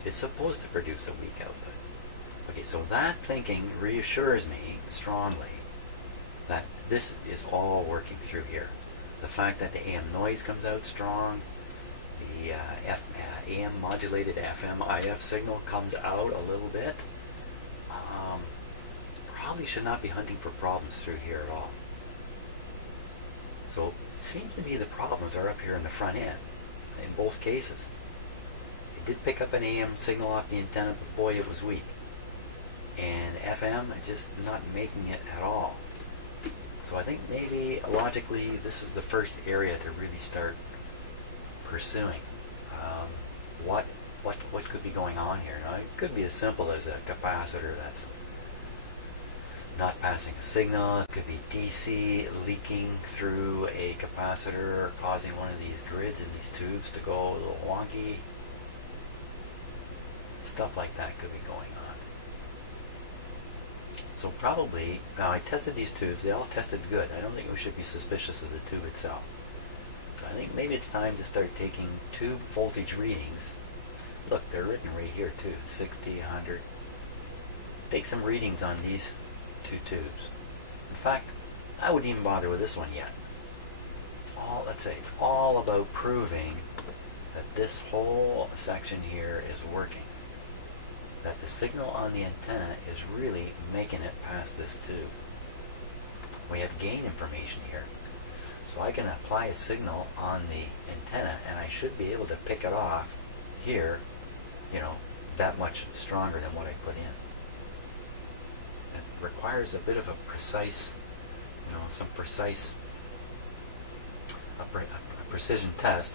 It's supposed to produce a weak output. Okay, so that thinking reassures me strongly that this is all working through here. The fact that the AM noise comes out strong, the AM modulated FM IF signal comes out a little bit, probably should not be hunting for problems through here at all. So it seems to me the problems are up here in the front end in both cases. It did pick up an AM signal off the antenna, but boy, it was weak. And FM, just not making it at all. So I think maybe logically this is the first area to really start pursuing. What could be going on here? Now, it could be as simple as a capacitor that's not passing a signal. It could be DC leaking through a capacitor, causing one of these grids in these tubes to go a little wonky. Stuff like that could be going on. So probably, now I tested these tubes, they all tested good. I don't think we should be suspicious of the tube itself. So I think maybe it's time to start taking tube voltage readings. Look, they're written right here too, 60, 100. Take some readings on these two tubes. In fact, I wouldn't even bother with this one yet. It's all about proving that this whole section here is working. That the signal on the antenna is really making it past this tube. We have gain information here. So I can apply a signal on the antenna and I should be able to pick it off here, that much stronger than what I put in. It requires a bit of a precise, precision test.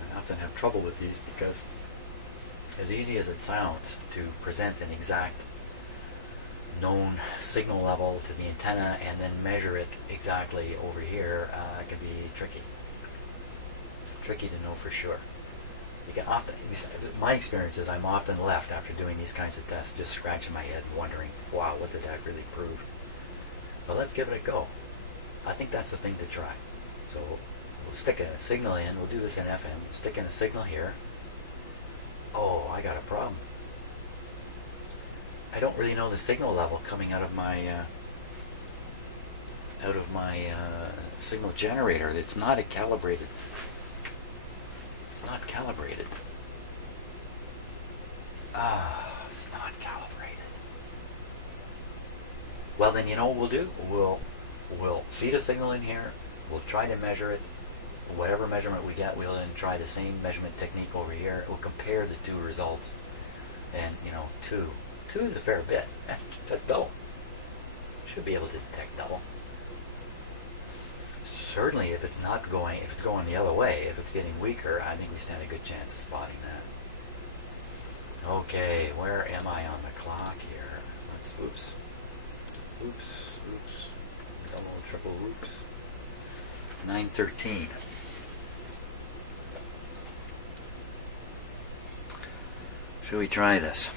I often have trouble with these because as easy as it sounds to present an exact known signal level to the antenna and then measure it exactly over here, it can be tricky. Tricky to know for sure. You can often, my experience is I'm often left after doing these kinds of tests just scratching my head and wondering, wow, what did that really prove? But let's give it a go. I think that's the thing to try. So we'll stick a signal in, we'll do this in FM, stick in a signal here. Oh, I got a problem. I don't really know the signal level coming out of my signal generator. It's not calibrated. It's not calibrated. It's not calibrated. Well, then you know what we'll do? We'll feed a signal in here. We'll try to measure it. Whatever measurement we get, we'll then try the same measurement technique over here. We'll compare the two results. And, two is a fair bit. That's double. Should be able to detect double. Certainly if it's going the other way, if it's getting weaker, I think we stand a good chance of spotting that. Okay, where am I on the clock here? Oops, double, triple, oops. 9:13. Should we try this?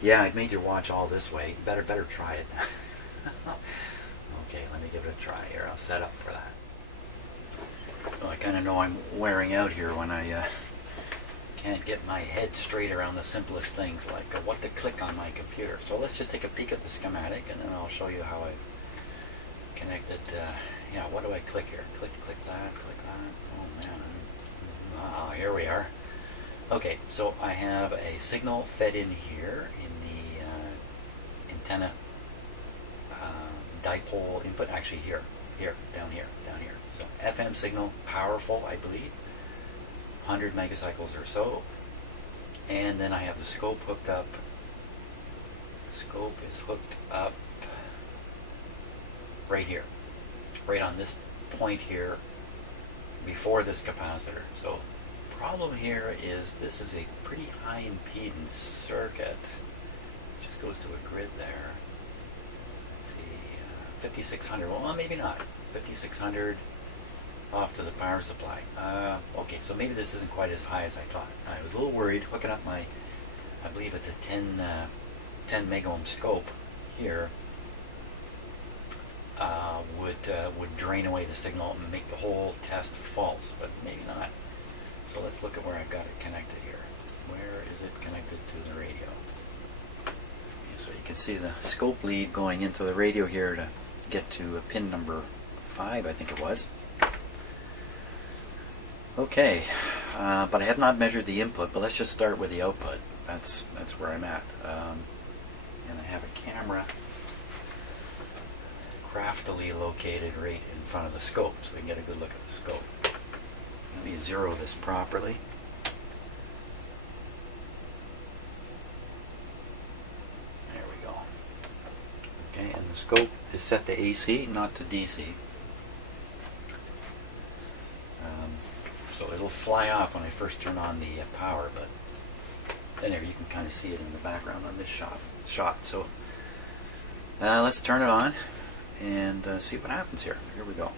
Yeah, I made you watch all this way. Better try it. Okay, let me give it a try here. I'll set up for that. So I kind of know I'm wearing out here when I can't get my head straight around the simplest things like what to click on my computer. So let's just take a peek at the schematic and then I'll show you how I've connected. Yeah, what do I click here? Click that, click that. Oh man. Ah, here we are. Okay, so I have a signal fed in here in the antenna dipole input. Actually, down here. So FM signal, powerful, I believe, 100 megacycles or so. And then I have the scope hooked up. The scope is hooked up right here, right on this point here, before this capacitor. So problem here is this is a pretty high impedance circuit. It just goes to a grid there. Let's see, 5600. Well, maybe not. 5600 off to the power supply. Okay, so maybe this isn't quite as high as I thought. I was a little worried hooking up my, I believe it's a 10 mega ohm scope here. Would drain away the signal and make the whole test false, but maybe not. So let's look at where I've got it connected here. Where is it connected to the radio? So you can see the scope lead going into the radio here to get to pin number 5, I think it was. Okay, but I have not measured the input, but let's just start with the output. That's where I'm at. And I have a camera craftily located right in front of the scope so we can get a good look at the scope. Let me zero this properly. There we go. Okay, and the scope is set to AC, not to DC. So it'll fly off when I first turn on the power, but then you can kind of see it in the background on this shot. So let's turn it on and see what happens here. Here we go.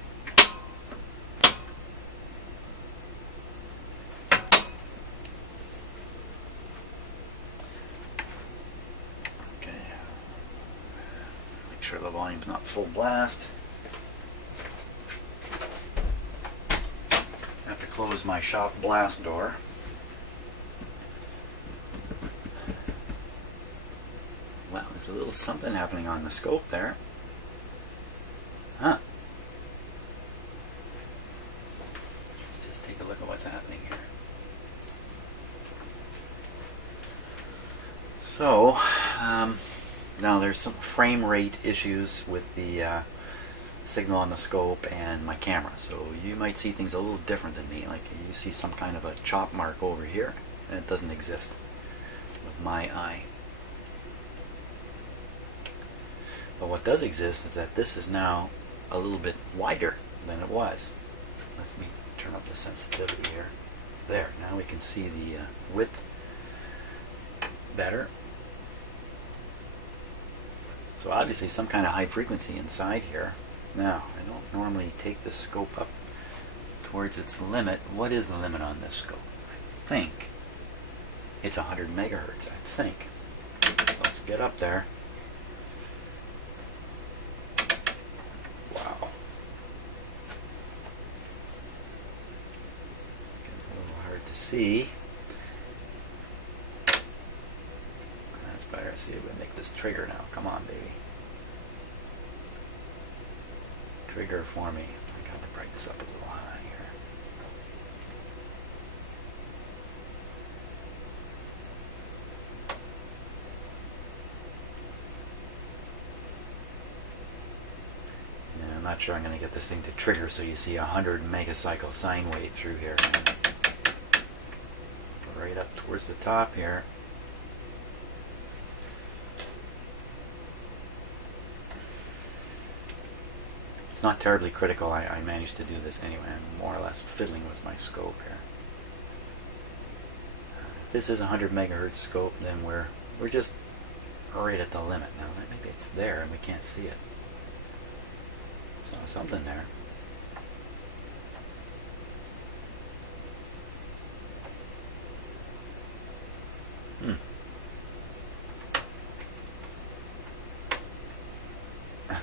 Okay. Make sure the volume's not full blast. Have to close my shop blast door. Wow, there's a little something happening on the scope there. Huh. Let's just take a look at what's happening here. So, now there's some frame rate issues with the signal on the scope and my camera. So you might see things a little different than me. Like you see some kind of a chop mark over here, and it doesn't exist with my eye. But what does exist is that this is now a little bit wider than it was. Let me turn up the sensitivity here. There, now we can see the width better. So obviously some kind of high frequency inside here. Now, I don't normally take the scope up towards its limit. What is the limit on this scope? I think it's 100 megahertz, I think. So let's get up there. Wow. It's a little hard to see. That's better. See if we make this trigger now. Come on, baby. Trigger for me. I got to break this up a little high here. Yeah, I'm not sure I'm going to get this thing to trigger, so you see 100 megacycle sine wave through here. Right up towards the top here. It's not terribly critical. I managed to do this anyway. I'm more or less fiddling with my scope here. If this is a 100 megahertz scope, then we're just right at the limit. Now maybe it's there and we can't see it. So something there.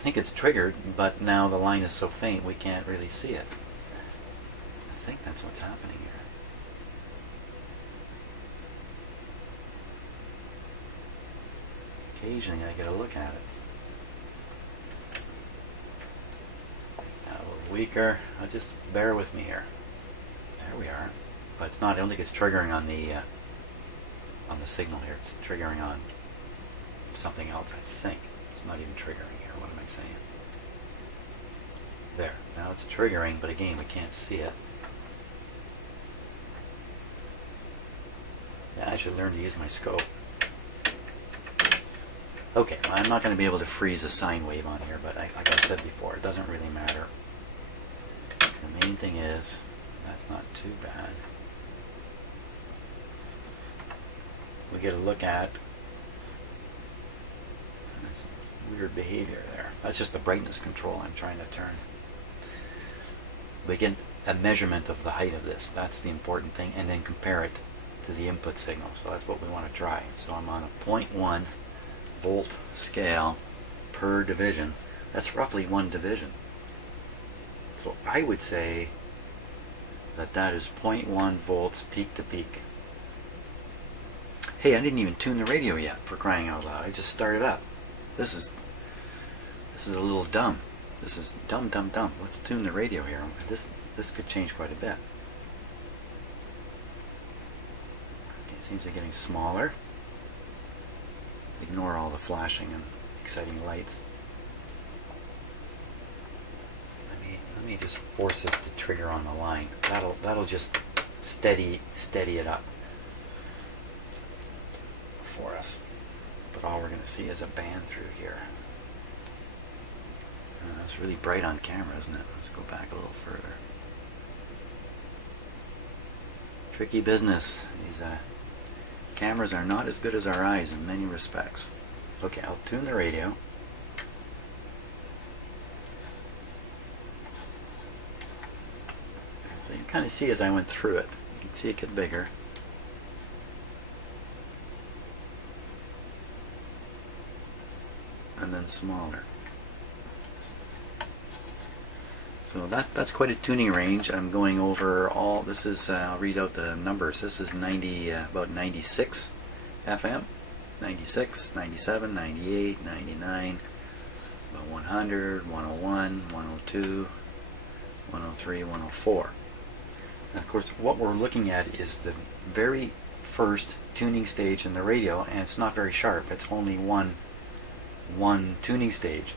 think it's triggered, but now the line is so faint we can't really see it. I think that's what's happening here. Occasionally I get a look at it. Now a little weaker. Just bear with me here. There we are. But it's not. I don't think it's triggering on the signal here. It's triggering on something else. I think it's not even triggering here. What am I saying? There. Now it's triggering, but again we can't see it. Yeah, I should learn to use my scope. Okay, well, I'm not going to be able to freeze a sine wave on here, but like I said before, it doesn't really matter. The main thing is, that's not too bad. We get a look at some weird behavior there. That's just the brightness control I'm trying to turn. We get a measurement of the height of this. That's the important thing, and then compare it to the input signal. So that's what we want to try. So I'm on a 0.1 volt scale per division. That's roughly 1 division. So I would say that that is 0.1 volts peak to peak. Hey, I didn't even tune the radio yet, for crying out loud. I just started up. This is a little dumb. This is dumb. Let's tune the radio here. This could change quite a bit. Okay, it seems they're getting smaller. Ignore all the flashing and exciting lights. Let me just force this to trigger on the line. That'll just steady it up for us. But all we're going to see is a band through here. That's really bright on camera, isn't it? Let's go back a little further. Tricky business. These cameras are not as good as our eyes in many respects. Okay, I'll tune the radio. So you can kind of see as I went through it. You can see it get bigger. And then smaller. So that's quite a tuning range. I'm going over all, this is, I'll read out the numbers. This is about 96 FM, 96, 97, 98, 99, about 100, 101, 102, 103, 104. And of course, what we're looking at is the very first tuning stage in the radio, and it's not very sharp. It's only one tuning stage.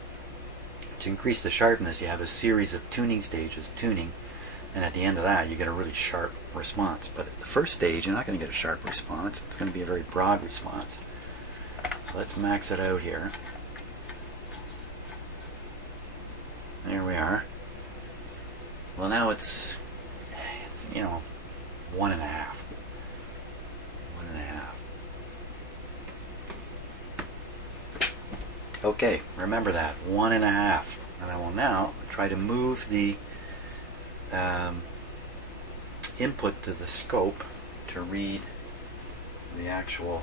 To increase the sharpness, you have a series of tuning stages tuning, and at the end of that you get a really sharp response. But at the first stage you're not going to get a sharp response. It's going to be a very broad response. So let's max it out here. There we are. Well, now it's 1.5. Okay, remember that, 1.5. And I will now try to move the input to the scope to read the actual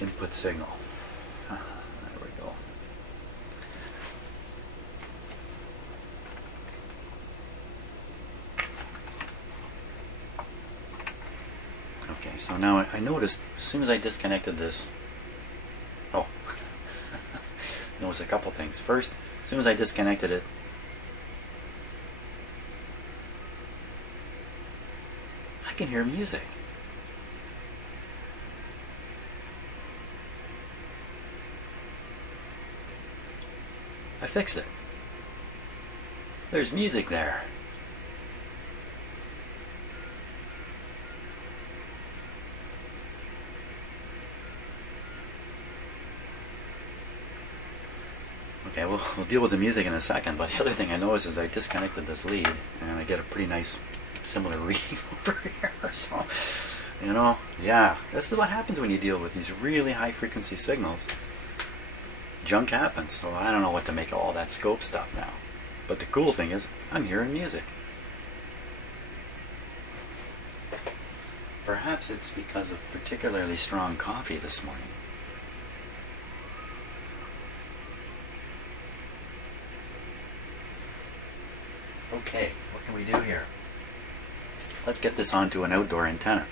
input signal. There we go. Okay, so now I noticed as soon as I disconnected this, notice a couple things. First, as soon as I disconnected it, I can hear music. I fixed it. There's music there. Okay, we'll deal with the music in a second, but the other thing I noticed is I disconnected this lead, and I get a pretty nice similar reading over here. So, yeah, this is what happens when you deal with these really high frequency signals. Junk happens, so I don't know what to make of all that scope stuff now. But the cool thing is, I'm hearing music. Perhaps it's because of particularly strong coffee this morning. Okay, what can we do here? Let's get this onto an outdoor antenna.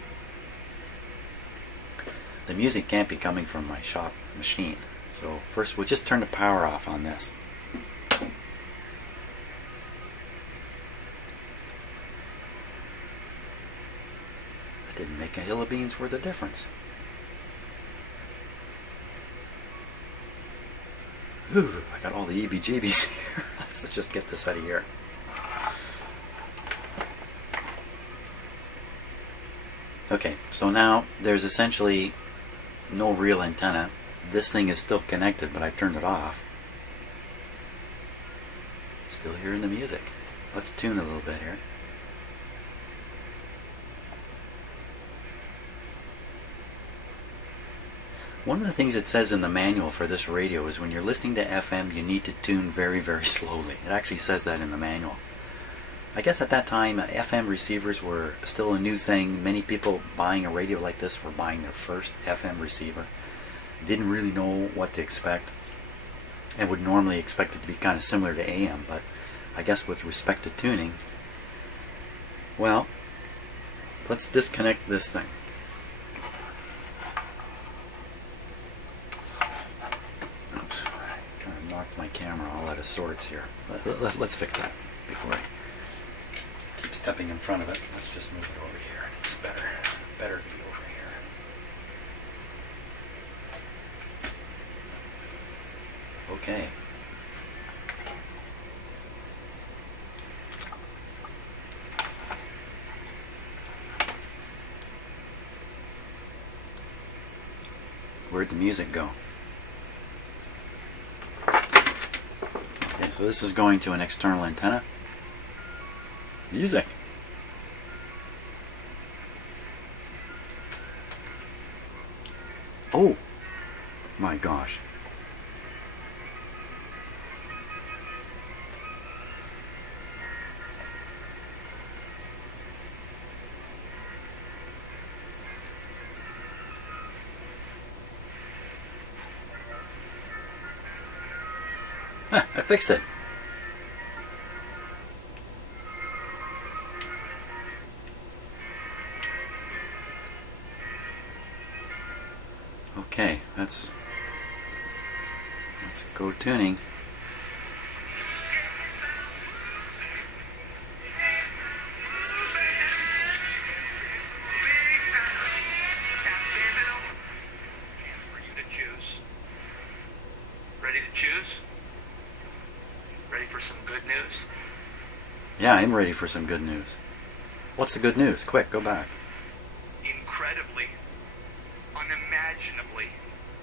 The music can't be coming from my shop machine. So first we'll just turn the power off on this. That didn't make a hill of beans worth of difference. Ooh, I got all the EBGBs here. Let's just get this out of here. Okay, so now there's essentially no real antenna. This thing is still connected, but I've turned it off. Still hearing the music. Let's tune a little bit here. One of the things it says in the manual for this radio is when you're listening to FM, you need to tune very, very slowly. It actually says that in the manual. I guess at that time, FM receivers were still a new thing. Many people buying a radio like this were buying their first FM receiver. Didn't really know what to expect, and would normally expect it to be kind of similar to AM, but I guess with respect to tuning, well, let's disconnect this thing. Oops, I kind of knocked my camera all out of sorts here. Let's fix that before I keep stepping in front of it. Let's just move it over here. It's better to be over here. Okay. Where'd the music go? Okay, so this is going to an external antenna. Music. Oh my gosh. I fixed it. Okay, let's go tuning. For you to choose. Ready to choose? Ready for some good news? Yeah, I'm ready for some good news. What's the good news? Quick, go back. Incredibly, unimaginably,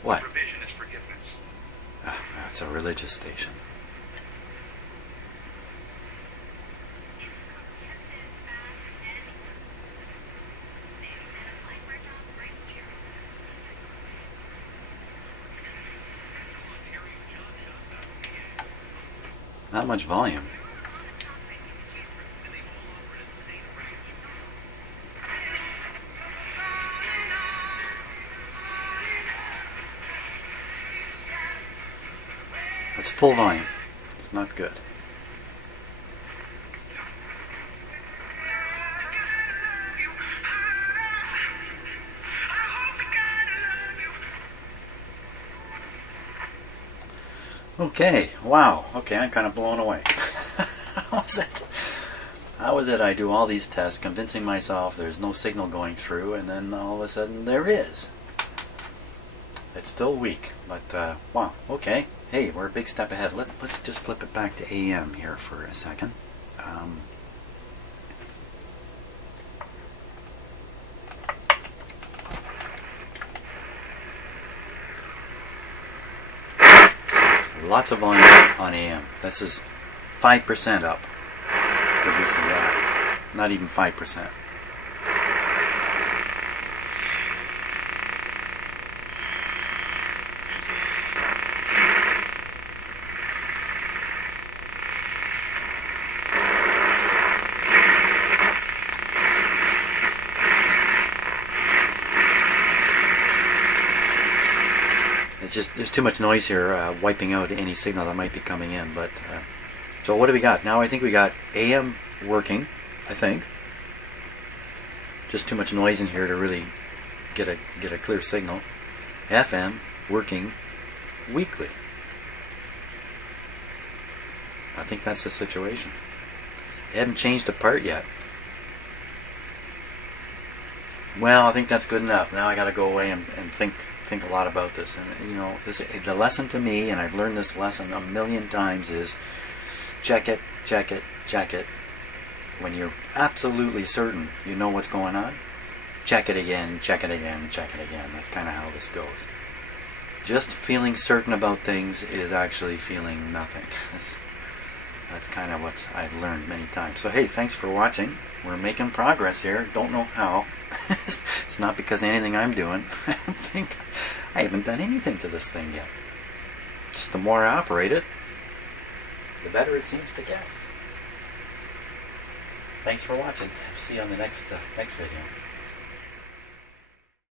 What? revisionist forgiveness. Ah, that's a religious station. Not much volume. That's full volume. It's not good. Okay, wow. Okay, I'm kind of blown away. How was it? How is it I do all these tests, convincing myself there's no signal going through, and then all of a sudden there is? It's still weak, but wow. Okay. Hey, we're a big step ahead. Let's just flip it back to AM here for a second. Lots of volume on AM. This is 5% up. Produces that. Not even 5%. It's just, there's too much noise here wiping out any signal that might be coming in, but So what do we got? Now I think we got AM working, I think. Just too much noise in here to really get a clear signal. FM working weekly. I think that's the situation. They haven't changed a part yet. Well, I think that's good enough. Now I got to go away and think a lot about this. And you know, the lesson to me, and I've learned this lesson a million times, is check it, check it, check it. When you're absolutely certain you know what's going on, check it again, check it again, check it again. That's kind of how this goes. Just feeling certain about things is actually feeling nothing. That's kind of what I've learned many times. So hey, thanks for watching. We're making progress here. Don't know how. It's not because of anything I'm doing. I haven't done anything to this thing yet. Just the more I operate it, the better it seems to get. Thanks for watching. See you on the next video.